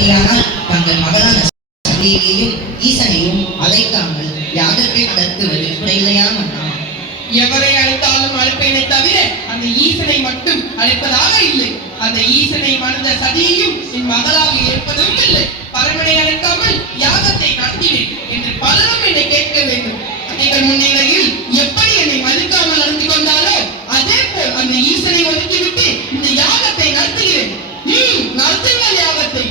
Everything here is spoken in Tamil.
அப்படியானால் தங்கள் மகளான சதியையும் ஈசனையும் அழைக்காமல் யாகத்தை நடத்துவது குறையில்லையா மன்னா? எவரை அழைத்தாலும் அழைப்பேனை தவிர அந்த ஈசனை மட்டும் அழைப்பதாக இல்லை. அந்த ஈசனை மணந்த சதியையும் என் மகளாக ஏற்பதும் இல்லை. பரமனை அழைக்காமல் யாகத்தை நடத்தினேன் என்று பலரும் என்னை கேட்க வேண்டும். நீங்கள் முன்னிலையில் எப்படி என்னை மதிக்காமல் நடந்து கொண்டாலோ அதே போல் அந்த ஈசனை ஒதுக்கிவிட்டு இந்த யாகத்தை நடத்துகிறேன். நடத்துங்கள் யாகத்தை.